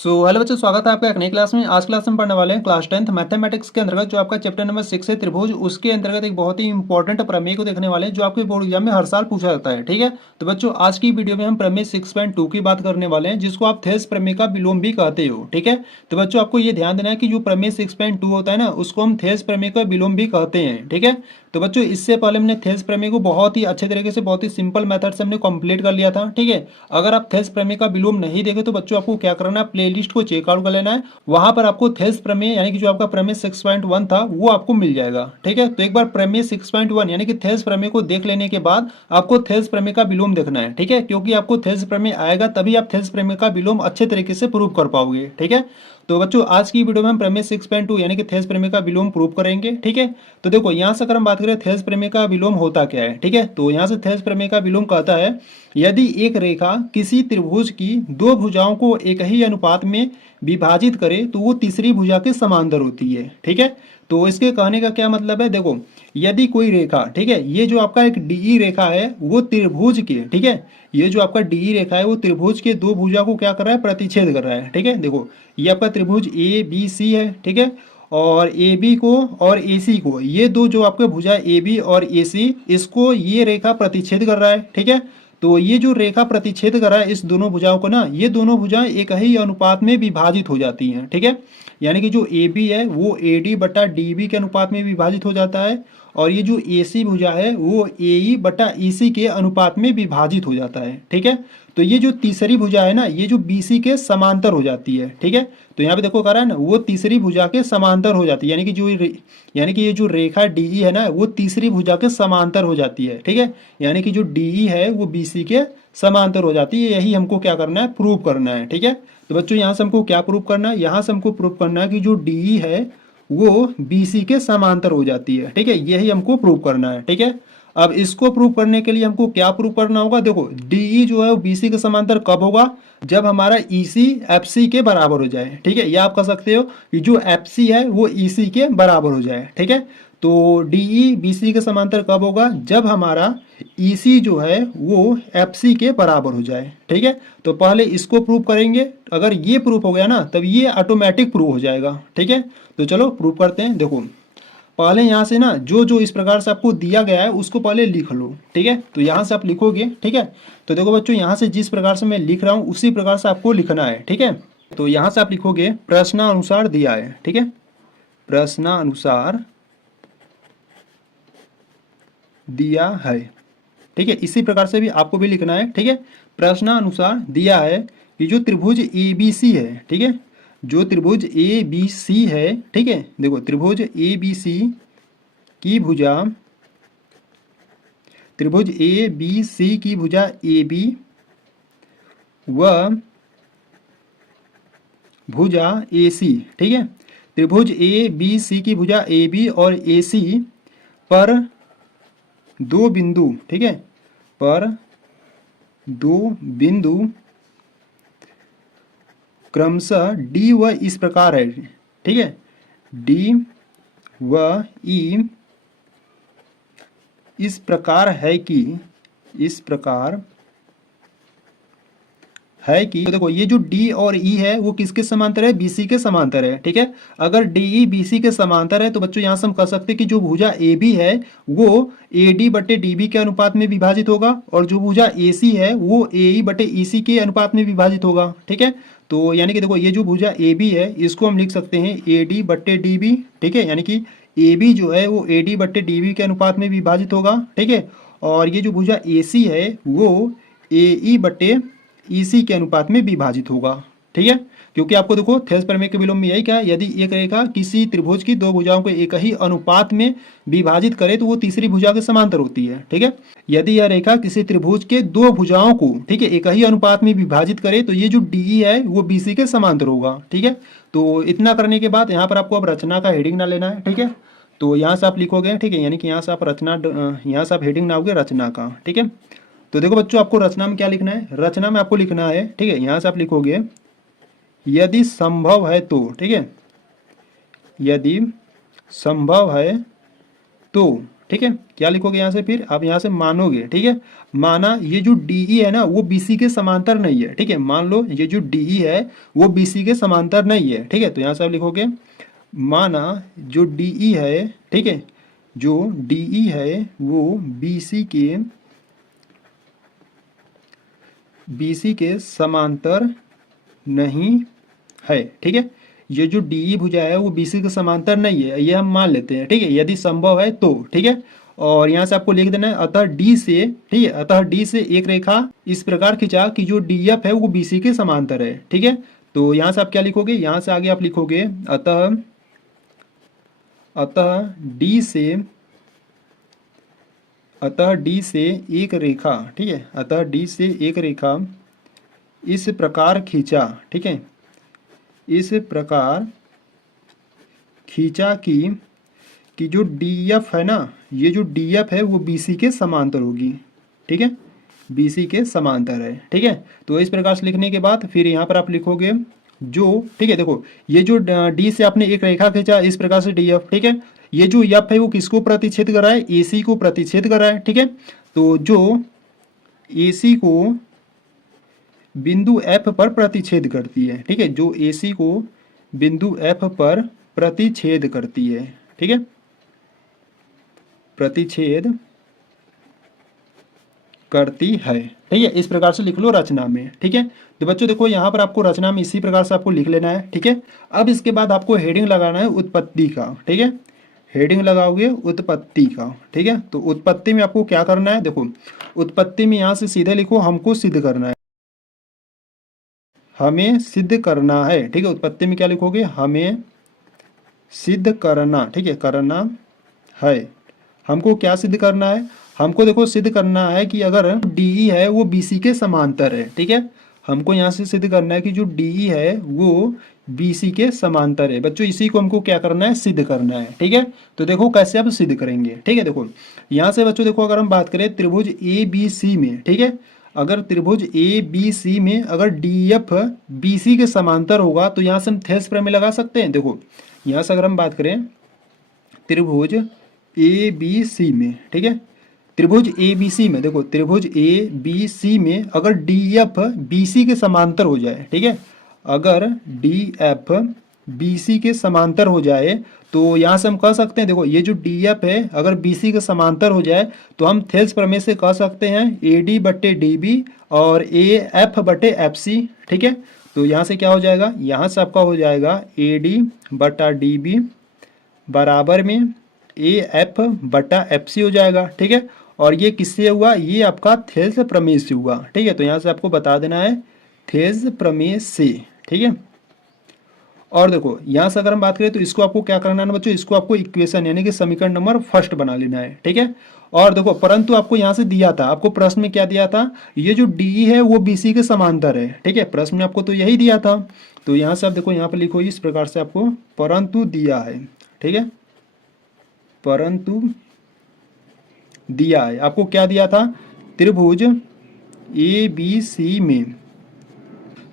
Hello बच्चों, स्वागत है आपका एक नई क्लास में। आज क्लास में पढ़ने वाले हैं क्लास 10th मैथमेटिक्स के अंतर्गत जो आपका चैप्टर नंबर 6 है त्रिभुज, उसके अंतर्गत एक बहुत ही इंपॉर्टेंट प्रमेय को देखने वाले हैं जो आपके बोर्ड एग्जाम में हर साल पूछा जाता है। ठीक है, तो बच्चों आज की वीडियो में हम प्रमेय 6.2 की बात करने वाले हैं, जिसको आप थेस प्रमेय का विलोम भी कहते हो। ठीक है, तो बच्चों आपको ये ध्यान देना है कि जो प्रमेय 6.2 होता है ना, उसको हम थेस प्रमेय का विलोम भी कहते हैं। ठीक है, तो बच्चों इससे पहले हमने थेस प्रमेय को बहुत ही अच्छे तरीके से, बहुत ही सिंपल मेथड से हमने कंप्लीट कर लिया था। ठीक है, अगर आप थेस प्रमेय का विलोम नहीं देखे तो बच्चों आपको क्या करना है, प्लेलिस्ट को चेकआउट कर लेना है। वहां पर आपको थेस प्रमेय यानी कि जो आपका प्रमेय 6.1 था वो आपको मिल जाएगा। ठीक है, तो एक बार प्रमेय 6.1 यानी कि थेस प्रमेय को देख लेने के बाद आपको थेस प्रमेय का विलोम देखना है। ठीक है, क्योंकि आपको थेस प्रमेय आएगा तभी आप थेस प्रमेय का विलोम अच्छे तरीके से प्रूव कर पाओगे। ठीक है, तो बच्चों आज की वीडियो में हम प्रमेय 6.2 यानी कि थेस प्रमेय का विलोम प्रूव करेंगे। ठीक है, तो देखो यहाँ से अगर हम बात करें थेस प्रमेय का विलोम होता क्या है। ठीक है, तो यहाँ से थेस प्रमेय का विलोम कहता है यदि एक रेखा किसी त्रिभुज की दो भुजाओं को एक ही अनुपात में विभाजित करे तो वो तीसरी भुजा के समांतर होती है। ठीक है, तो इसके कहने का क्या मतलब है, देखो यदि कोई रेखा, ठीक है, ये जो आपका एक डीई रेखा है वो त्रिभुज के, ठीक है, ये जो आपका डीई रेखा है वो त्रिभुज के दो भुजा को क्या कर रहा है, प्रतिच्छेद कर रहा है। ठीक है, देखो ये आपका त्रिभुज ए बी सी है। ठीक है, और ए बी को और ए सी को, ये दो जो आपके भुजा ए बी और ए सी, इसको ये रेखा प्रतिच्छेद कर रहा है। ठीक है, तो ये जो रेखा प्रतिच्छेद कर रहा है इस दोनों भुजाओं को ना, ये दोनों भुजाएं एक ही अनुपात में विभाजित हो जाती हैं। ठीक है, यानी कि जो ए बी है वो ए डी बटा डी बी के अनुपात में विभाजित हो जाता है, और ये जो ए सी भुजा है वो ए ई बटा ई सी के अनुपात में विभाजित हो जाता है। ठीक है, तो ये जो तीसरी भुजा है ना, ये जो बी सी के समांतर हो जाती है। ठीक है, तो यहाँ पे देखो कह रहा है ना, वो तीसरी भुजा के समांतर हो जाती है, यानी कि यानी कि ये जो रेखा डी ई है ना वो तीसरी भुजा के समांतर हो जाती है। ठीक है, यानी कि जो डी ई है वो बी सी के समांतर हो जाती है। यही हमको क्या करना है, प्रूव करना है। ठीक है, तो बच्चों यहाँ से हमको क्या प्रूव करना है, यहाँ से हमको प्रूव करना है कि जो डी ई है वो बी सी के समांतर हो जाती है। ठीक है, यही हमको प्रूव करना है। ठीक है, अब इसको प्रूव करने के लिए हमको क्या प्रूव करना होगा, देखो डीई जो है वो बीसी के समांतर कब होगा, जब हमारा ईसी एफसी के बराबर हो जाए। ठीक है, या आप कह सकते हो कि जो एफसी है वो ईसी के बराबर हो जाए। ठीक है, तो डीई बीसी के समांतर कब होगा, जब हमारा ईसी जो है वो एफसी के बराबर हो जाए। ठीक है, तो पहले इसको प्रूव करेंगे, अगर ये प्रूफ हो गया ना तब ये ऑटोमेटिक प्रूव हो जाएगा। ठीक है, तो चलो प्रूव करते हैं। देखो पहले यहाँ से ना जो जो इस प्रकार से आपको दिया गया है उसको पहले लिख लो। ठीक है, तो यहाँ से आप लिखोगे। ठीक है, तो देखो बच्चों यहाँ से जिस प्रकार से मैं लिख रहा हूँ उसी प्रकार से आपको लिखना है। ठीक है, तो यहाँ से आप लिखोगे प्रश्नानुसार दिया है। ठीक है, प्रश्नानुसार दिया है। ठीक है, इसी प्रकार से भी आपको भी लिखना है। ठीक है, प्रश्नानुसार दिया है कि जो त्रिभुज ए बी सी है, ठीक है, जो त्रिभुज ए बी सी है, ठीक है, देखो त्रिभुज ए बी सी की भुजा, त्रिभुज ए बी सी की भुजा ए बी व भुजा ए सी, ठीक है, त्रिभुज ए बी सी की भुजा ए बी और ए सी पर दो बिंदु, ठीक है, पर दो बिंदु क्रमशः डी व इस प्रकार है। ठीक है, डी व ई इस प्रकार है कि, इस प्रकार है कि, तो देखो ये जो डी और ई है वो किसके समांतर है, बीसी के समांतर है। ठीक है, अगर डी ई बीसी के समांतर है तो बच्चों यहां से हम कह सकते हैं कि जो भुजा ए बी है वो ए डी बटे डी बी के अनुपात में विभाजित होगा, और जो भुजा ए सी है वो ए ई बटे ई सी के अनुपात में विभाजित होगा। ठीक है, तो यानी कि देखो ये जो भुजा ए बी है इसको हम लिख सकते हैं ए डी बटे डी बी। ठीक है, यानी कि ए बी जो है वो ए डी बटे डी बी के अनुपात में विभाजित होगा। ठीक है, और ये जो भुजा ए सी है वो ए ई बटे ईसी के अनुपात में विभाजित होगा। ठीक है, क्योंकि आपको देखो थेस प्रमेय के विलोम में यही क्या है, यदि एक रेखा किसी त्रिभुज की दो भुजाओं को एक ही अनुपात में विभाजित करे तो वो तीसरी भुजा के समांतर होती है। ठीक है, यदि यह रेखा किसी त्रिभुज के दो भुजाओं को, ठीक है, एक ही अनुपात में विभाजित करे तो ये जो डी है वो बीसी के समांतर होगा। ठीक है, तो इतना करने के बाद यहाँ पर आपको अब रचना का हेडिंग ना लेना है। ठीक है, तो यहाँ से आप लिखोगे, ठीक है, यानी कि यहाँ से आप रचना, यहाँ से आप हेडिंग ना होगे रचना का। ठीक है, तो देखो बच्चों आपको रचना में क्या लिखना है, रचना में आपको लिखना है, ठीक है, यहाँ से आप लिखोगे यदि संभव है तो, ठीक है, यदि संभव है तो, ठीक है, क्या लिखोगे यहाँ से, फिर आप यहाँ से मानोगे, ठीक है, माना ये जो DE है ना वो BC के समांतर नहीं है, ठीक है, मान लो ये जो DE है वो BC के समांतर नहीं है, ठीक है, तो यहाँ से आप लिखोगे माना जो DE है, ठीक है, जो DE है वो BC के समांतर नहीं है, ठीक है, ये जो DE भुजा है वो BC के समांतर नहीं है, ये हम मान लेते हैं, ठीक है, यदि संभव है तो, ठीक है। और यहाँ से आपको लिख देना है अतः D से, ठीक है, अतः D से एक रेखा इस प्रकार खिंचा कि जो DF है वो BC के समांतर है, ठीक है। तो यहाँ से आप क्या लिखोगे, यहाँ से आगे आप लिखोगे अतः D से एक रेखा, ठीक है, अतः D से एक रेखा इस प्रकार खींचा, ठीक है, इस प्रकार खींचा कि जो DF है ना, ये जो DF है वो BC के समांतर होगी, ठीक है, BC के समांतर है, ठीक है। तो इस प्रकार से लिखने के बाद फिर यहाँ पर आप लिखोगे जो, ठीक है, देखो ये जो D से आपने एक रेखा खींचा इस प्रकार से DF, ठीक है, ये जो F है वो किसको प्रतिच्छेद कर रहा है, AC को प्रतिच्छेद कर रहा है, ठीक है। तो जो AC को बिंदु F पर प्रतिच्छेद करती है, ठीक है, जो AC को बिंदु F पर प्रतिच्छेद करती है, ठीक है, प्रतिच्छेद करती है, ठीक है, इस प्रकार से लिख लो रचना में, ठीक है। तो बच्चों देखो यहाँ पर आपको रचना में इसी प्रकार से आपको लिख लेना है, ठीक है। अब इसके बाद आपको हेडिंग लगाना है उत्पत्ति का, ठीक है, हेडिंग लगाओगे उत्पत्ति का, ठीक है। तो उत्पत्ति में आपको क्या करना है, देखो उत्पत्ति में यहाँ से सीधे लिखो हमको सिद्ध करना है, हमें सिद्ध करना है, ठीक है। उत्पत्ति में क्या लिखोगे, हमें सिद्ध करना, ठीक है, करना है, हमको क्या सिद्ध करना है, हमको देखो सिद्ध करना है कि अगर DE है वो BC के समांतर है, ठीक है, हमको यहाँ से सिद्ध करना है कि जो DE है वो BC के समांतर है। बच्चों इसी को हमको क्या करना है, सिद्ध करना है, ठीक है। तो देखो कैसे आप सिद्ध करेंगे, ठीक है। देखो यहाँ से बच्चों देखो अगर हम बात करें त्रिभुज ABC में, ठीक है, अगर त्रिभुज ABC में अगर DF BC के समांतर होगा तो यहाँ से हम थेल्स प्रमेय लगा सकते हैं। देखो यहाँ से अगर हम बात करें त्रिभुज ABC में, ठीक है, त्रिभुज ABC में, देखो त्रिभुज ABC में अगर DF BC के समांतर हो जाए, ठीक है, अगर DF BC के समांतर हो जाए तो यहाँ से हम कह सकते हैं, देखो ये जो DF है अगर BC के समांतर हो जाए तो हम थेल्स प्रमेय से कह सकते हैं AD बटे DB और AF बटे FC, ठीक है। तो यहाँ से क्या हो जाएगा, यहाँ से आपका हो जाएगा AD बटा DB बराबर में AF बटा FC हो जाएगा, ठीक है। और ये किससे हुआ, ये आपका थेल्स प्रमेय से हुआ, ठीक है। तो यहाँ से आपको बता देना है थेल्स प्रमेय से, ठीक है। और देखो यहाँ से अगर हम बात करें तो इसको आपको क्या करना है ना बच्चों, इसको आपको इक्वेशन यानी कि समीकरण नंबर फर्स्ट बना लेना है, ठीक है। और देखो परंतु आपको यहाँ से दिया था, आपको प्रश्न में क्या दिया था, ये जो DE है वो BC के समांतर है, ठीक है, प्रश्न में आपको तो यही दिया था। तो यहाँ से आप देखो यहाँ पर लिखो इस प्रकार से आपको परंतु दिया है, ठीक है, परंतु दिया है, आपको क्या दिया था, त्रिभुज ABC में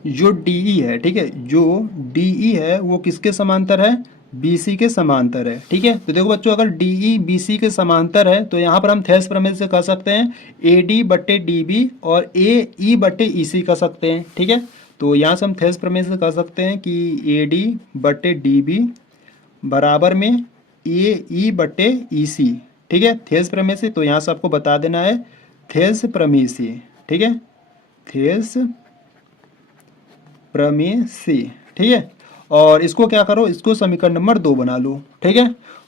जो DE है, ठीक है, जो DE है वो किसके समांतर है, BC के समांतर है, ठीक है। तो देखो बच्चों अगर DE BC के समांतर है तो यहाँ पर हम थेल्स प्रमेय से कह सकते हैं AD बटे DB और AE बटे EC कह सकते हैं, ठीक है। तो यहाँ से हम थेल्स प्रमेय से कह सकते हैं कि AD बटे DB बराबर में AE बटे EC, ठीक है, थेल्स प्रमेय से। तो यहाँ से आपको बता देना है थेल्स प्रमेय से, ठीक है, थेल्स प्रमेय से, ठीक है। और इसको क्या करो, इसको समीकरण नंबर 2 बना लो, ठीक है।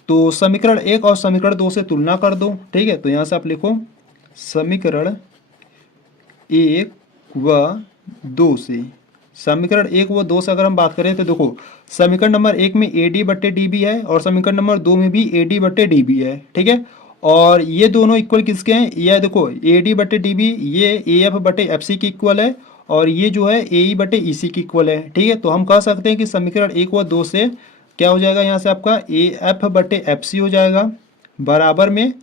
तो समीकरण 1 और समीकरण 2 से तुलना कर दो, ठीक है। तो यहाँ से आप लिखो समीकरण 1 व 2 से, समीकरण 1 व 2 से अगर हम बात करें तो देखो समीकरण नंबर 1 में AD बट्टे DB है और समीकरण नंबर 2 में भी AD बट्टे DB है, ठीक है। और ये दोनों इक्वल किसके हैं, ये देखो AD बट्टे DB ये AF बट्टे FC की इक्वल है और ये जो है AE बटे EC की इक्वल है, ठीक है। तो हम कह सकते हैं कि समीकरण 1 व 2 से क्या हो जाएगा, यहाँ से आपका AF बटे FC हो जाएगा बराबर में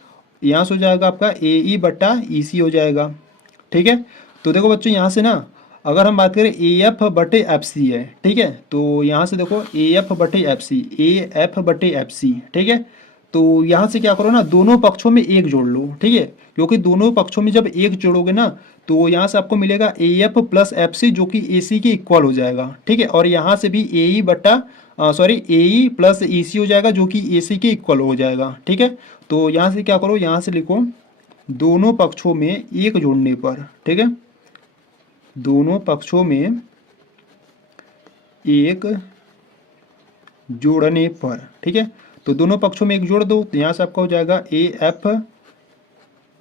यहाँ से हो जाएगा आपका AE बटा EC हो जाएगा, ठीक है। तो देखो बच्चों यहाँ से ना अगर हम बात करें AF बटे FC है, ठीक है, तो यहाँ से देखो AF बटे FC AF बटे FC, ठीक है। तो यहाँ से क्या करो ना, दोनों पक्षों में एक जोड़ लो, ठीक है, क्योंकि दोनों पक्षों में जब एक जोड़ोगे ना तो यहाँ से आपको मिलेगा A F plus F C जो कि ए सी के इक्वल हो जाएगा, ठीक है, और यहाँ से भी ए ई बट्टा सॉरी ए ई प्लस ई सी हो जाएगा जो कि ए सी के इक्वल हो जाएगा, ठीक है। तो यहाँ से क्या करो, यहाँ से लिखो दोनों पक्षों में एक जोड़ने पर, ठीक है, दोनों पक्षों में एक जोड़ने पर, ठीक है। तो दोनों पक्षों में एक जोड़ दो तो यहाँ से आपका हो जाएगा ए एफ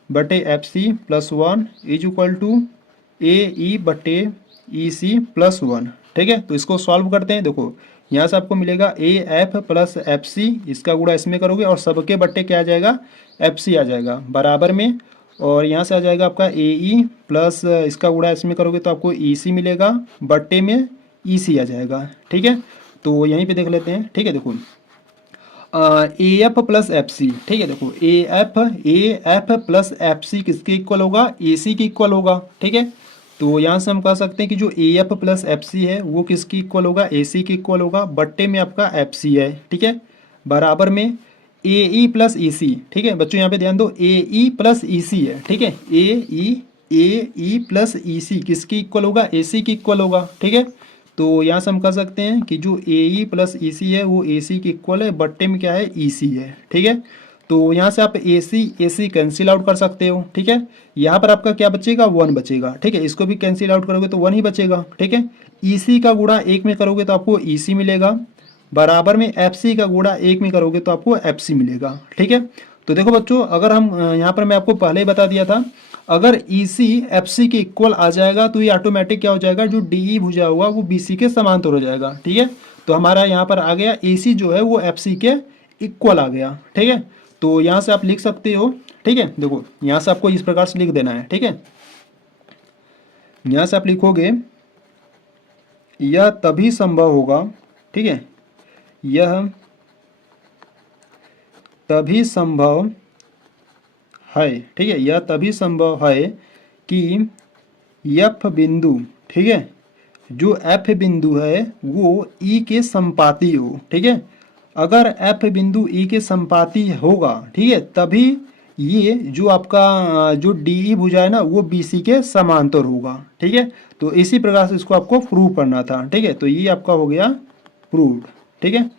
बटे F C plus one is equal to A E बटे ई सी प्लस वन, ठीक है। तो इसको सॉल्व करते हैं। देखो यहाँ से आपको मिलेगा A F plus F C, इसका गुणा इसमें करोगे और सबके बट्टे क्या आ जाएगा, एफ सी आ जाएगा बराबर में, और यहाँ से आ जाएगा आपका ए ई प्लस इसका गुणा इसमें करोगे तो आपको ई सी मिलेगा, बट्टे में ई सी आ जाएगा, ठीक है। तो यहीं पे देख लेते हैं, ठीक है। देखो A F plus F C, ठीक है, देखो A F plus F C किसके इक्वल होगा, ए सी के इक्वल होगा, ठीक है। तो यहाँ से हम कह सकते हैं कि जो A F plus F C है वो किसकी इक्वल होगा, ए सी के इक्वल होगा, बट्टे में आपका एफ सी है, ठीक है, बराबर में ए ई प्लस ई सी, ठीक है बच्चों यहाँ पे ध्यान दो, ए ई प्लस ई सी है, ठीक है, ए ई प्लस ई सी किसकी इक्वल होगा, ए सी की इक्वल होगा, ठीक है। तो यहाँ से हम कह सकते हैं कि जो ए ई प्लस ई सी है वो ए सी की इक्वल है, बट्टे में क्या है, ई सी है, ठीक है। तो यहाँ से आप ए सी कैंसिल आउट कर सकते हो, ठीक है। यहाँ पर आपका क्या बचेगा, वन बचेगा, ठीक है, इसको भी कैंसिल आउट करोगे तो वन ही बचेगा, ठीक है। ई सी का गुणा एक में करोगे तो आपको ई सी मिलेगा, बराबर में एफ सी का गुणा एक में करोगे तो आपको एफ सी मिलेगा, ठीक है। तो देखो बच्चों, अगर हम यहाँ पर मैं आपको पहले ही बता दिया था, अगर ई सी एफ सी के इक्वल आ जाएगा तो ये ऑटोमेटिक क्या हो जाएगा, जो डी ई भुजा हुआ वो बी सी के समांतर हो जाएगा, ठीक है। तो हमारा यहाँ पर आ गया ए सी जो है वो एफ सी के इक्वल आ गया, ठीक है। तो यहाँ से आप लिख सकते हो, ठीक है। देखो यहाँ से आपको इस प्रकार से लिख देना है, ठीक है। यहाँ से आप लिखोगे यह तभी संभव होगा, ठीक है, यह तभी संभव है, ठीक है, यह तभी संभव है कि एफ बिंदु, ठीक है, जो एफ बिंदु है वो ई के संपाती हो, ठीक है। अगर एफ बिंदु ई के संपाती होगा, ठीक है, तभी ये जो आपका जो डी ई भुजा है ना वो बी सी के समांतर होगा, ठीक है। तो इसी प्रकार से इसको आपको प्रूव करना था, ठीक है। तो ये आपका हो गया प्रूव्ड, ठीक है।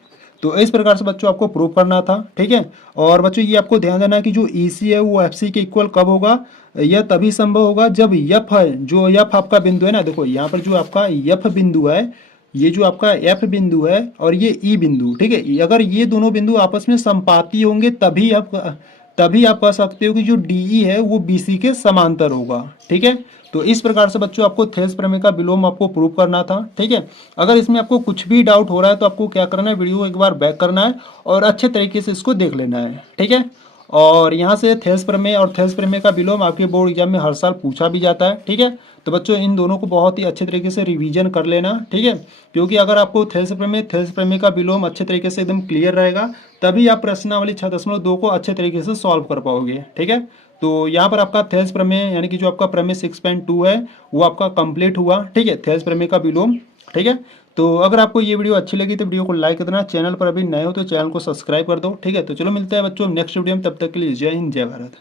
तो इस प्रकार से बच्चों आपको प्रूव करना था, ठीक है। और बच्चों ये आपको ध्यान देना कि जो ई सी है वो एफ सी के इक्वल कब होगा, यह तभी संभव होगा जब यफ है, जो यफ आपका बिंदु है ना, देखो यहाँ पर जो आपका यफ बिंदु है, ये जो आपका एफ बिंदु है और ये ई बिंदु, ठीक है, अगर ये दोनों बिंदु आपस में संपाती होंगे तभी आप कह सकते हो कि जो डी ई है वो बी सी के समांतर होगा, ठीक है। तो इस प्रकार से बच्चों आपको थेल्स प्रमेय का विलोम आपको प्रूव करना था, ठीक है। अगर इसमें आपको कुछ भी डाउट हो रहा है तो आपको क्या करना है, वीडियो एक बार बैक करना है और अच्छे तरीके से इसको देख लेना है, ठीक है। और यहाँ से थेल्स प्रमेय और थेल्स प्रमेय का विलोम आपके बोर्ड एग्जाम में हर साल पूछा भी जाता है, ठीक है। तो बच्चों इन दोनों को बहुत ही अच्छे तरीके से रिवीजन कर लेना, ठीक है, क्योंकि अगर आपको थेल्स प्रमेय का विलोम अच्छे तरीके से एकदम क्लियर रहेगा तभी आप प्रश्नावली 6.2 को अच्छे तरीके से सॉल्व कर पाओगे, ठीक है। तो यहाँ पर आपका थेल्स प्रमेय यानी कि जो आपका प्रमेय 6.2 है वो आपका कंप्लीट हुआ, ठीक है, थेल्स प्रमेय का विलोम, ठीक है। तो अगर आपको ये वीडियो अच्छी लगी तो वीडियो को लाइक कर देना, चैनल पर अभी नए हो तो चैनल को सब्सक्राइब कर दो, ठीक है। तो चलो मिलते हैं बच्चों नेक्स्ट वीडियो में, तब तक के लिए जय हिंद जय भारत।